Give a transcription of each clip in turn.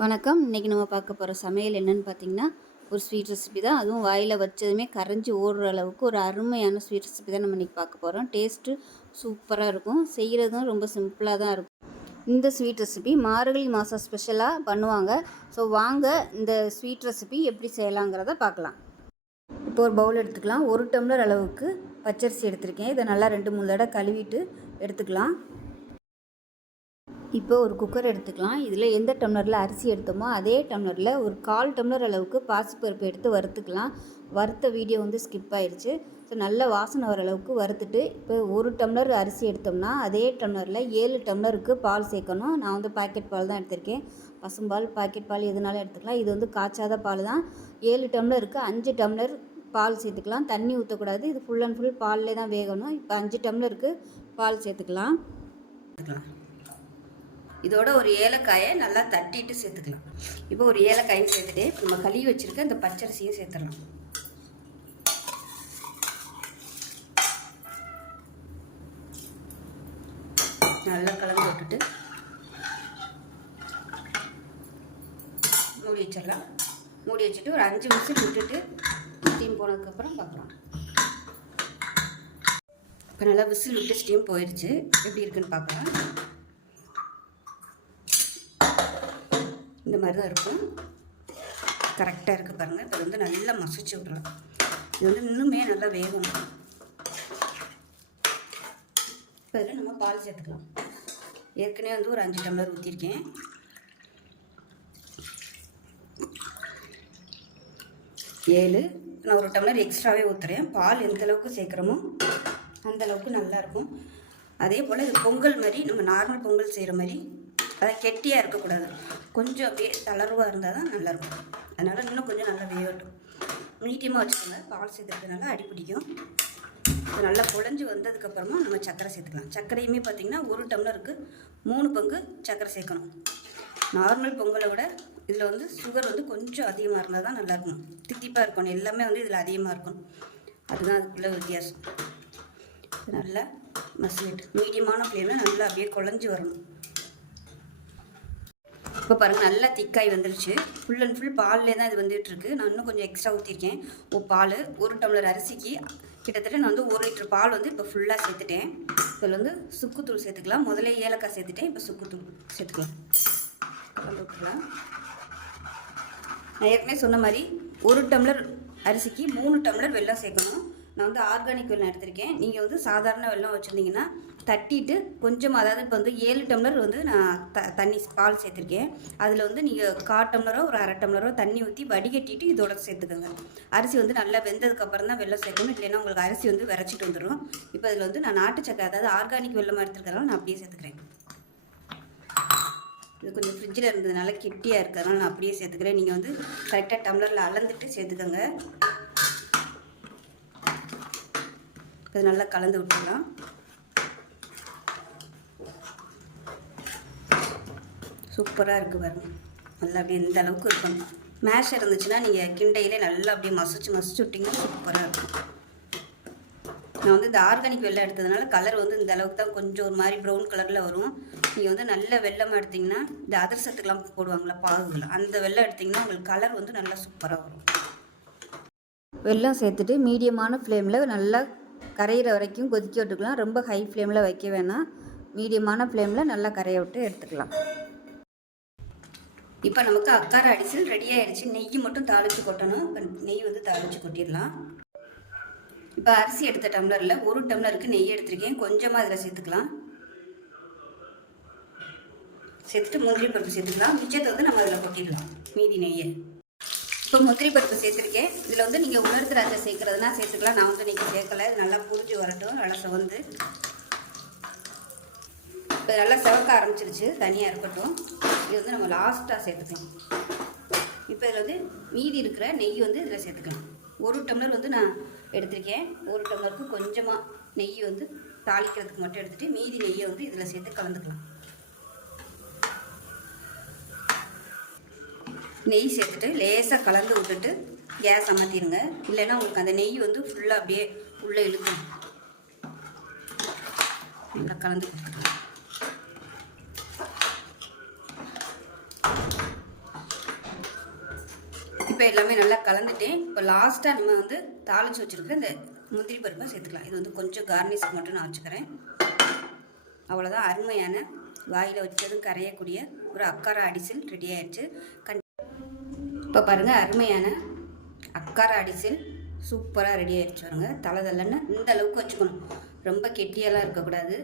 வணக்கம். இன்றைக்கி நம்ம பார்க்க போகிற சமையல் என்னென்னு பார்த்தீங்கன்னா, ஒரு ஸ்வீட் ரெசிபி தான். அதுவும் வாயில் வச்சதுமே கரைஞ்சி ஓடுற அளவுக்கு ஒரு அருமையான ஸ்வீட் ரெசிபி தான் நம்ம இன்றைக்கி பார்க்க போகிறோம். டேஸ்ட்டு சூப்பராக இருக்கும். செய்கிறதும் ரொம்ப சிம்பிளாக தான் இருக்கும். இந்த ஸ்வீட் ரெசிபி மார்கழி மாதம் ஸ்பெஷலாக பண்ணுவாங்க. ஸோ வாங்க இந்த ஸ்வீட் ரெசிபி எப்படி செய்யலாங்கிறத பார்க்கலாம். இப்போ ஒரு பவுல் எடுத்துக்கலாம். 1 டம்ளர் அளவுக்கு பச்சரிசி எடுத்திருக்கேன். இதை நல்லா 2-3 தடவை கழுவிட்டு எடுத்துக்கலாம். இப்போ ஒரு குக்கர் எடுத்துக்கலாம். இதில் எந்த டம்ளரில் அரிசி எடுத்தோமோ அதே டம்ளரில் ஒரு 1/4 டம்ளர் அளவுக்கு பாசிப்பருப்பு எடுத்து வறுத்துக்கலாம். வறுத்த வீடியோ ஸ்கிப் ஆயிடுச்சு. ஸோ நல்ல வாசனை வர அளவுக்கு வறுத்துட்டு, இப்போ 1 டம்ளர் அரிசி எடுத்தோம்னா அதே டம்ளரில் 7 டம்ளருக்கு பால் சேர்க்கணும். நான் பாக்கெட் பால் தான் எடுத்திருக்கேன். பசும்பால், பாக்கெட் பால் எதுனாலும் எடுத்துக்கலாம். இது காய்ச்சாத பால் தான். 7 டம்ளருக்கு 5 டம்ளர் பால் சேர்த்துக்கலாம். தண்ணி ஊற்றக்கூடாது. இது ஃபுல் அண்ட் ஃபுல் பால்லே தான் வேகணும். இப்போ 5 டம்ளருக்கு பால் சேர்த்துக்கலாம். இதோட ஒரு ஏலக்காயை நல்லா தட்டிட்டு சேர்த்துக்கலாம். இப்போ ஒரு ஏலக்காயும் சேர்த்துட்டு நம்ம கழுவி வச்சுருக்க இந்த பச்சரிசியும் சேர்த்துடலாம். நல்லா கலந்து விட்டுட்டு மூடி வச்சிடலாம். மூடி வச்சுட்டு ஒரு 5 நிமிஷம் விட்டுட்டு ஸ்டீம் போனதுக்கப்புறம் பார்க்கலாம். இப்போ நல்லா விசில் விட்டு ஸ்டீம் போயிடுச்சு. எப்படி இருக்குன்னு பார்க்கலாம். இந்த மாதிரி தான் இருக்கும். கரெக்டாக இருக்குது பாருங்கள். இப்போ நல்லா மசிச்சு விட்றலாம். இது இன்னுமே நல்லா வேகணும். இப்போ இதில் நம்ம பால் சேர்த்துக்கலாம். ஏற்கனவே ஒரு 5 டம்ளர் ஊற்றிருக்கேன். நான் 1 டம்ளர் எக்ஸ்ட்ராவே ஊற்றுறேன். பால் எந்த அளவுக்கு சேர்க்குறோமோ அந்தளவுக்கு நல்லாயிருக்கும். அதே போல் இது பொங்கல் மாதிரி நம்ம நார்மல் பொங்கல் செய்கிற மாதிரி அதை கெட்டியாக இருக்கக்கூடாது. கொஞ்சம் அப்படியே தளர்வாக இருந்தால் தான் நல்லாயிருக்கும். அதனால் இன்னும் கொஞ்சம் நல்லா வேகட்டும். மீடியமாக வச்சுக்கோங்க. பால் சேர்த்துறதுனால அடி பிடிக்கும். இது நல்லா குழஞ்சி வந்ததுக்கப்புறமா நம்ம சர்க்கரை சேர்த்துக்கலாம். சர்க்கரையுமே பார்த்திங்கன்னா 1 டம்ளருக்கு 3 பங்கு சர்க்கரை சேர்க்கணும். நார்மல் பொங்கலை விட இதில் சுகர் கொஞ்சம் அதிகமாக இருந்தால் தான் நல்லாயிருக்கும். தித்திப்பாக இருக்கணும். எல்லாமே இதில் அதிகமாக இருக்கணும். அதுதான் அதுக்குள்ள வித்தியாசம். நல்லா மசிலிட்டு மீடியமான ஃப்ளேமில் நல்லா அப்படியே குழஞ்சி வரணும். இப்போ பாருங்கள் நல்லா திக்காய் வந்துருச்சு. ஃபுல் அண்ட் ஃபுல் பால்லே தான் இது வந்துட்டுருக்கு. நான் இன்னும் கொஞ்சம் எக்ஸ்ட்ரா ஊற்றிருக்கேன். பால் 1 டம்ளர் அரிசிக்கு கிட்டத்தட்ட நான் 1 லிட்டர் பால் இப்போ ஃபுல்லாக சேர்த்துட்டேன். இதில் சுக்குத்தூள் சேர்த்துக்கலாம். முதல்ல ஏலக்காய் சேர்த்துட்டேன். இப்போ சுக்குத்தூள் சேர்த்துக்கலாம். விட்டுக்கலாம். நான் ஏற்கனவே சொன்ன மாதிரி 1 டம்ளர் அரிசிக்கு 3 டம்ளர் வெல்லம் சேர்க்கணும். நான் ஆர்கானிக் வெல்லம் எடுத்திருக்கேன். நீங்கள் சாதாரண வெல்லம் வச்சுருந்தீங்கன்னா தட்டிட்டு கொஞ்சம், அதாவது இப்போ 7 டம்ளர் நான் தண்ணி பால் சேர்த்துருக்கேன். அதில் நீங்கள் 1/4 டம்ளரோ ஒரு 1/2 டம்ளரோ தண்ணி ஊற்றி வடிகட்டிட்டு இதோட சேர்த்துக்கோங்க. அரிசி நல்லா வெந்ததுக்கப்புறம் தான் வெல்லம் சேர்க்கணும். இல்லைன்னா உங்களுக்கு அரிசி விரைச்சிட்டு வந்துடும். இப்போ இதில் நான் நாட்டு சக்கரை, அதாவது ஆர்கானிக் வெல்லமாக எடுத்துருக்கிறதால நான் அப்படியே சேர்த்துக்கிறேன். இது கொஞ்சம் ஃப்ரிட்ஜில் இருந்ததுனால கெட்டியாக இருக்கிறதுனால நான் அப்படியே சேர்த்துக்கிறேன். நீங்கள் கரெக்டாக டம்ளரில் அளந்துட்டு சேர்த்துக்கோங்க. இது நல்லா கலந்து விட்டுடலாம். சூப்பராக இருக்குது பாருங்கள். நல்லா அப்படியே இந்த அளவுக்கு இருக்கணும். மேஷ் இருந்துச்சுன்னா நீங்கள் கிண்டையிலே நல்லா அப்படியே மசிச்சு விட்டிங்கன்னா சூப்பராக இருக்கும். நான் இந்த ஆர்கானிக் வெல்லம் எடுத்ததுனால கலர் இந்த அளவுக்கு தான் கொஞ்சம் ஒரு மாதிரி ப்ரௌன் கலரில் வரும். நீங்கள் நல்ல வெல்லம் எடுத்திங்கன்னா இந்த அதிரசத்துக்கெலாம் போடுவாங்களா பாகுகள், அந்த வெல்லம் எடுத்திங்கன்னா உங்களுக்கு கலர் நல்லா சூப்பராக வரும். வெல்லம் சேர்த்துட்டு மீடியமான ஃப்ளேமில் நல்லா கரையிற வரைக்கும் கொதிக்க விட்டுக்கலாம். ரொம்ப ஹை ஃப்ளேமில் வைக்க வேணாம். மீடியமான ஃப்ளேமில் நல்லா கரைய விட்டு எடுத்துக்கலாம். இப்போ நமக்கு அக்கார அடிசல் ரெடி ஆகிடுச்சு. நெய் மட்டும் தாளித்து கொட்டணும். இப்போ நெய் தாளித்து கொட்டிடலாம். இப்போ அரிசி எடுத்த டம்ளரில் 1 டம்ளருக்கு நெய் எடுத்திருக்கேன். கொஞ்சமாக அதில் சேர்த்துக்கலாம். சேர்த்துட்டு முந்திரி பருப்பு சேர்த்துக்கலாம். மிச்சத்தை நம்ம அதில் கொட்டிடலாம். மீதி நெய்யை இப்போ முந்திரி பருப்பு சேர்த்துருக்கேன். இதில் நீங்கள் உலர் திராட்சை சேர்க்குறதுனா சேர்த்துக்கலாம். நான் நீங்கள் சேர்க்கலை. இது நல்லா புரிஞ்சு வரட்டும். நல்லா செவந்து இப்போ நல்லா செவக்க ஆரம்பிச்சிருச்சு. தனியாக இருக்கட்டும். இது நம்ம லாஸ்ட்டாக சேர்த்துக்கலாம். இப்போ இதில் மீதி இருக்கிற நெய் இதில் சேர்த்துக்கலாம். 1 டம்ளர் நான் எடுத்திருக்கேன். 1 டம்ளருக்கு கொஞ்சமாக நெய் தாளிக்கிறதுக்கு மட்டும் எடுத்துகிட்டு மீதி நெய்யை இதில் சேர்த்து கலந்துக்கலாம். நெய் சேர்த்துட்டு லேசாக கலந்து விட்டுட்டு கேஸ் அமர்த்திடுங்க. இல்லைன்னா உங்களுக்கு அந்த நெய் ஃபுல்லாக அப்படியே உள்ளே இழுக்கும். நல்லா கலந்து கொடுத்துக்கலாம். இப்போ எல்லாமே நல்லா கலந்துட்டேன். இப்போ லாஸ்ட்டாக நம்ம வந்து தாளித்து வச்சுருக்கிற இந்த முந்திரி பருப்பை சேர்த்துக்கலாம். இது வந்து கொஞ்சம் கார்னிஷ்க்கு மட்டும் நான் வச்சுக்கிறேன். அவ்வளோதான், அருமையான வாயில் வச்சதும் கரையக்கூடிய ஒரு அக்காரா அடிசில் ரெடி ஆயிடுச்சு. இப்போ பாருங்கள், அருமையான அக்காரா அடிசில் சூப்பராக ரெடி ஆகிடுச்சு. வருங்க, தலை தலைன்னு இந்த அளவுக்கு வச்சுக்கணும், ரொம்ப கெட்டியெல்லாம் இருக்கக்கூடாது.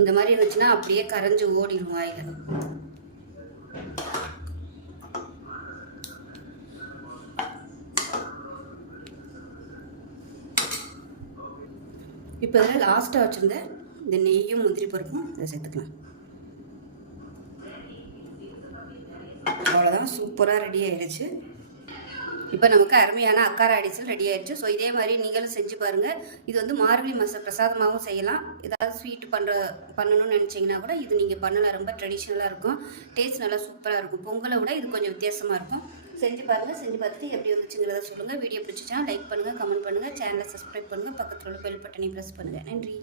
இந்த மாதிரி இருந்துச்சுன்னா அப்படியே கரைஞ்சி ஓடிடும் வாயில். இப்போ இதில் லாஸ்ட்டாக வச்சுருந்த இந்த நெய்யும் முந்திரி பருப்பும் இதை சேர்த்துக்கலாம். அவ்வளோதான், சூப்பராக ரெடி ஆகிடுச்சு. இப்போ நமக்கு அருமையான அக்காரா அடிசல் ரெடி ஆயிடுச்சு. ஸோ இதே மாதிரி நீங்களும் செஞ்சு பாருங்கள். இது வந்து மார்கழி மாத பிரசாதமாகவும் செய்யலாம். ஏதாவது ஸ்வீட் பண்ணணும்னு நினச்சிங்கன்னா கூட இது நீங்கள் பண்ணலாம். ரொம்ப ட்ரெடிஷ்னலாக இருக்கும், டேஸ்ட் நல்லா சூப்பராக இருக்கும். பொங்கலை விட இது கொஞ்சம் வித்தியாசமாக இருக்கும். செஞ்சு பாருங்கள். செஞ்சு பார்த்துட்டு எப்படி வந்துச்சுங்கிறத சொல்லுங்கள். வீடியோ பிடிச்சிச்சுன்னா லைக் பண்ணுங்கள், கமெண்ட் பண்ணுங்கள், சேனலை சப்ஸ்கிரைப் பண்ணுங்கள், பக்கத்தில் உள்ள பெல் பட்டனை ப்ரெஸ் பண்ணுங்கள். நன்றி.